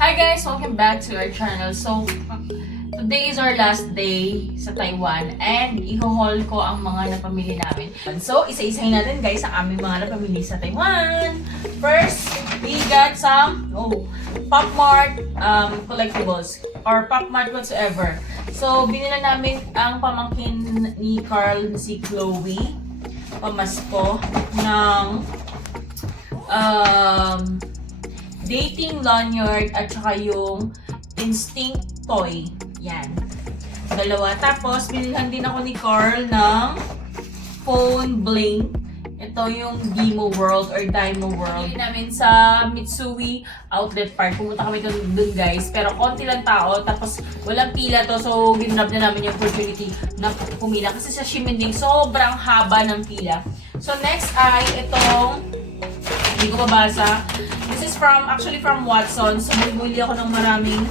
Hi guys! Welcome back to our channel. So, today is our last day sa Taiwan and i-haul ko ang mga napamili namin. So, isa-isahin natin guys ang aming mga napamili sa Taiwan. First, we got some Pop Mart collectibles or Pop Mart whatsoever. So, binila namin ang pamangkin ni Carl na si Chloe. Pamasko ng dating lanyard at saka yung instinct toy. Yan. Dalawa. Tapos, binilhan din ako ni Carl ng phone bling. Ito yung Demo World or Dymo World. Binili namin sa Mitsui Outlet Park. Pumunta kami dun guys. Pero konti lang tao. Tapos, walang pila to. So, ginrab na namin yung opportunity na pumila. Kasi sa Ximending, sobrang haba ng pila. So, next ay itong hindi ko mabasa. This is actually from Watsons. So, bumili ako ng maraming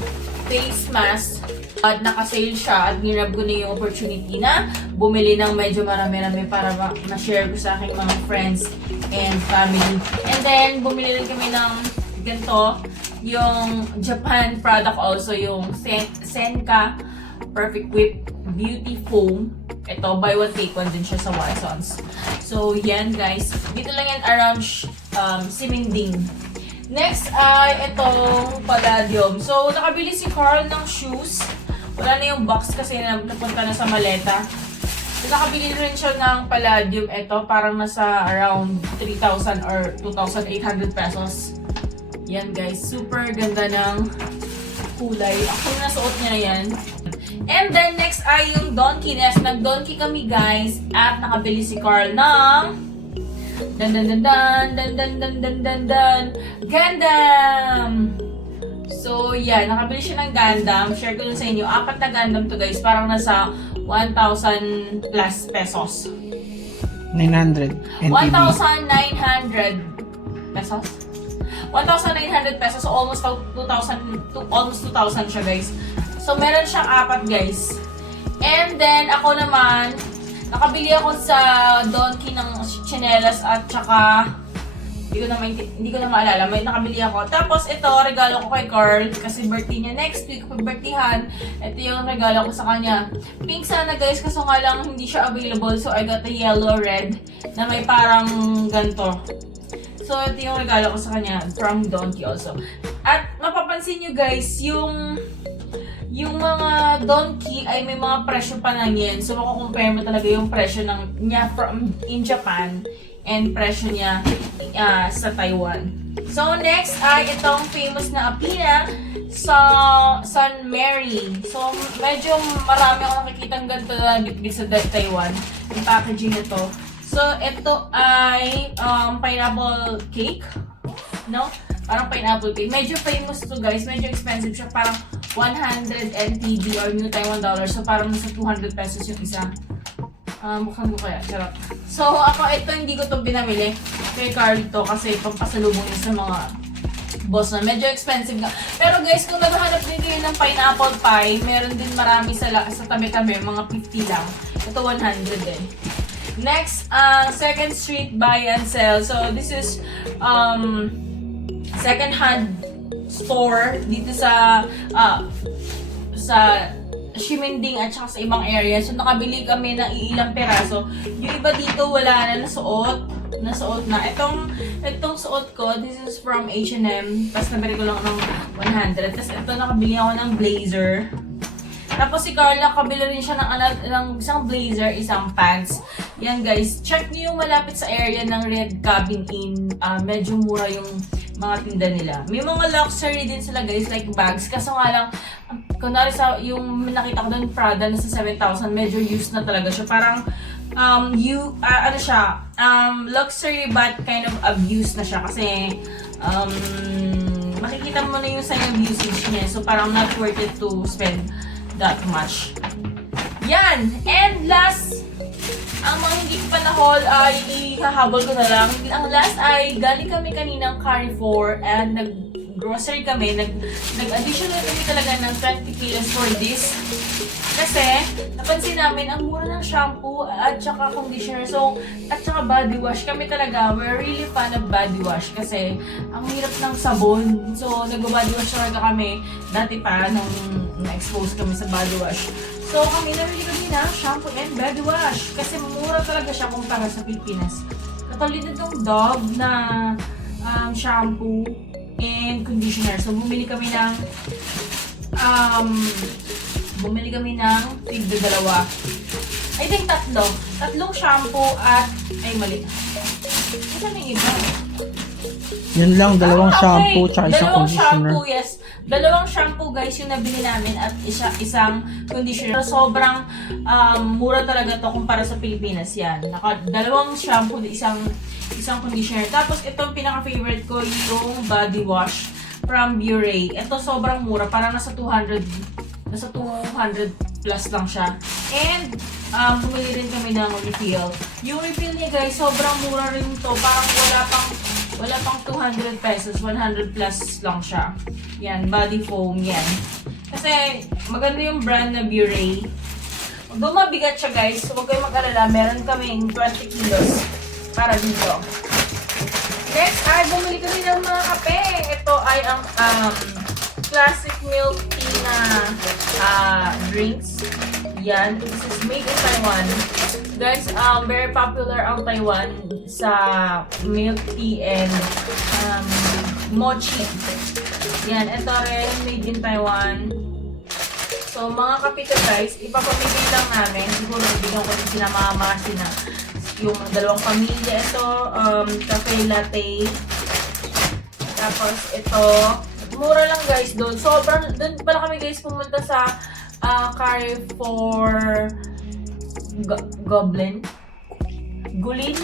face mask. At naka-sale siya. At ginrab ko na yung opportunity na bumili ng medyo marami-rami para ma-share ko sa aking mga friends and family. And then, bumili rin kami ng ganito. Yung Japan product also. Yung Senka Perfect Whip Beauty Foam. Ito, buy one take one din siya sa Watsons. So, yan guys. Dito lang yan around Ximending. Next ay itong Palladium. So, nakabili si Carl ng shoes. Wala na yung box kasi napunta na sa maleta. So, nakabili rin siya ng Palladium. Ito, parang nasa around 3,000 or 2,800 pesos. Yan guys. Super ganda ng kulay. Ako na nasuot niya na yan. And then, next ay yung Donkey Nest. Nag-donkey kami, guys. At nakabili si Carl ng Gundam! So, yeah. Nakabili siya ng Gundam. Share ko dun sa inyo. 4 na Gundam to, guys. Parang nasa 1,000 plus pesos. 900 NTB. 1,900 pesos? 1,900 pesos. So, almost 2,000 siya, guys. So, meron siyang 4 guys. And then, ako naman, nakabili ako sa Donkey ng chinelas at saka, hindi ko na maalala, may nakabili ako. Tapos, ito, regalo ko kay Carl kasi birthday niya next week, birthdayhan. Ito yung regalo ko sa kanya. Pink sana guys, kaso nga lang hindi siya available. So, I got a yellow, red, na may parang ganito. So, ito yung regalo ko sa kanya from Donkey also. At, mapapansin nyo guys, yung mga Donkey ay may mga presyo pa lang yan. So, makukompare mo talaga yung presyo niya from in Japan and presyo niya sa Taiwan. So, next ay itong famous na Apina sa Sun Mary. So, medyo marami akong nakikitang ganito na bitbit sa Taiwan. Yung packaging nito. So, ito ay pineapple cake. No? Parang pineapple cake. Medyo famous to guys. Medyo expensive siya. Parang 100 NTB or New Taiwan dollars. So, parang nasa 200 pesos yung isa. Buksan ko kaya. Charot. So, ako ito hindi ko ito binamili. Kay Carl to kasi pampasalubong niya sa mga boss na. Medyo expensive nga. Pero guys, kung naghahanap din kayo ng pineapple pie, meron din marami sa tabi-tabi. Mga 50 lang. Ito 100 din. Next, Second Street Buy and Sell. So, this is second-hand store dito sa Ximending at saka sa ibang area. So, nakabili kami ng ilang peraso. Yung iba dito wala na, nasuot na. Itong suot ko, this is from H&M. Tapos nabili ko lang ng 100. Tapos ito, nakabili ako ng blazer. Tapos si Carla, nakabili rin siya ng isang blazer, isang pants. Yan guys, check niyo yung malapit sa area ng Red Cabin Inn. Medyo mura yung mga tinda nila. May mga luxury din sila guys, like bags. Kaso nga lang, kunwari yung nakita ko doon, Prada, nasa 7,000, medyo used na talaga siya. Parang, luxury but kind of abused na siya. Kasi, makikita mo na yung sign of usage niya. So, parang not worth it to spend that much. Yan! And last, ang mga hindi ko pa na-haul ay ihahabol ko na lang. Ang last ay galing kami kaninang Carrefour and nag-grocery kami, nag-additional kami talaga ng 20 kilos for this. Kasi, napansin namin, ang mura ng shampoo at saka conditioner. So, at saka body wash. Kami talaga, we're really fan of body wash. Kasi, ang hirap ng sabon. So, nag-body wash talaga kami. Dati pa, nung na-expose kami sa body wash. So, kami nabili kami na shampoo and body wash. Kasi, mura talaga siya kumpara sa Pilipinas. Katulad nitong Dove na shampoo and conditioner. So, bumili kami ng tigda dalawa. I think tatlong shampoo at, ay mali. Ano yung iba? Yun lang, dalawang okay. shampoo tsaka isang Dalawang conditioner. shampoo, yes. Dalawang shampoo guys yung nabili namin at isang conditioner. Sobrang mura talaga to kumpara sa Pilipinas yan. Dalawang shampoo, isang conditioner. Tapos itong pinaka-favorite ko yung body wash from Bure. Ito sobrang mura, parang nasa 200 plus lang siya. And bumili rin kami ng refill. Yung refill niya guys, sobrang mura rin to. Parang wala pang 200 pesos, 100 plus lang siya. Yan, body foam yan. Kasi maganda yung brand na Bure. Although mabigat siya guys, so huwag kayong mag-alala, meron kaming 20 kilos para dito. Next ay bumili kami ng mga kape. Ito ay ang classic milk tea na drinks. Yan, this is made in Taiwan. Guys, very popular ang Taiwan sa milk tea and mochi. Yan, ito rin made in Taiwan. So, mga kape to guys, ipapamigay lang namin. Siguro, bigyan ko din sila mama, yung dalawang pamilya. Ito, cafe latte. Tapos, ito, mura lang guys doon. Sobrang, doon pala kami guys pumunta sa Carrefour Gulin.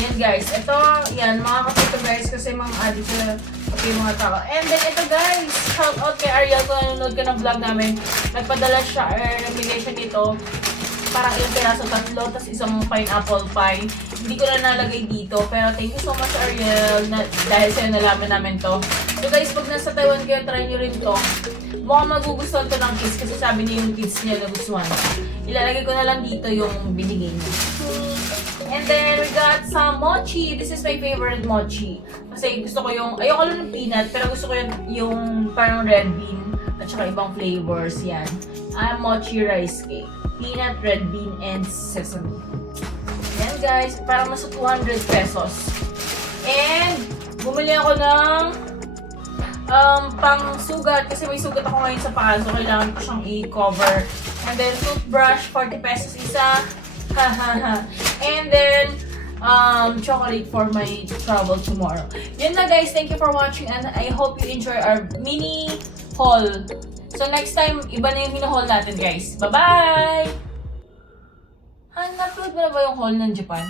Yan guys. Ito, yan, mga kapito guys kasi mga addict sila pati yung mga tao. And then ito guys, shout out kay Ariel kung nanonood ka ng vlog namin. Nagpadala siya, recommendation nito. Parang ilang piraso, tatlo, tapos isang pineapple pie. Hindi ko na nalagay dito, pero thank you so much Ariel dahil sa'yo nalaman namin to. So guys, pag nasa Taiwan kayo, try nyo rin to. Mukhang magugustuhan to ng kids kasi sabi niya yung kids niya nagustuhan. Ilalagay ko na lang dito yung binigay niya. And then we got some mochi. This is my favorite mochi. Kasi gusto ko yung, ayoko lang ng peanut, pero gusto ko yung parang red bean at saka ibang flavors yan. Mochi rice cake. Peanut, red bean, and sesame. Yan guys, parang nasa 200 pesos. And bumili ako ng pang sugat kasi may sugat ako ngayon sa paa, so kailangan ko siyang i-cover. And then toothbrush, 40 pesos isa. And then chocolate for my travel tomorrow. Yun na guys, thank you for watching and I hope you enjoy our mini haul. So next time, iba na yung hina-haul natin guys. Bye-bye! Na-upload mo na ba yung haul ng Japan?